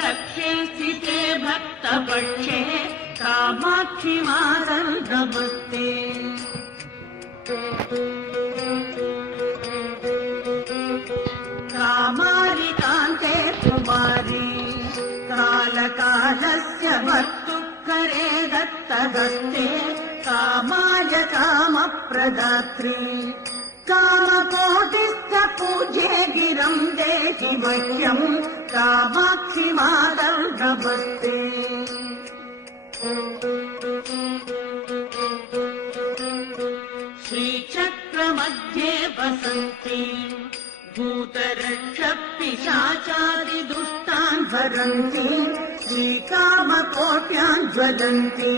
दक्षे स्थिते भक्तपक्षे कामाक्षि मातम् नमस्ते। कामालिकान्ते कुमारी कालकालस्य भर्तुकरे दत्तहस्ते कामाय कामप्रदात्री कामकोटिश्च पूज्ये गिरम् देहि मह्यम् कामाक्षि मातम् नमस्ते। श्रीचक्रमध्ये वसन्ति भूतरक्षपिशाचादिदुष्टान् हरन्ति श्रीकामकोट्यान् ज्वलन्ति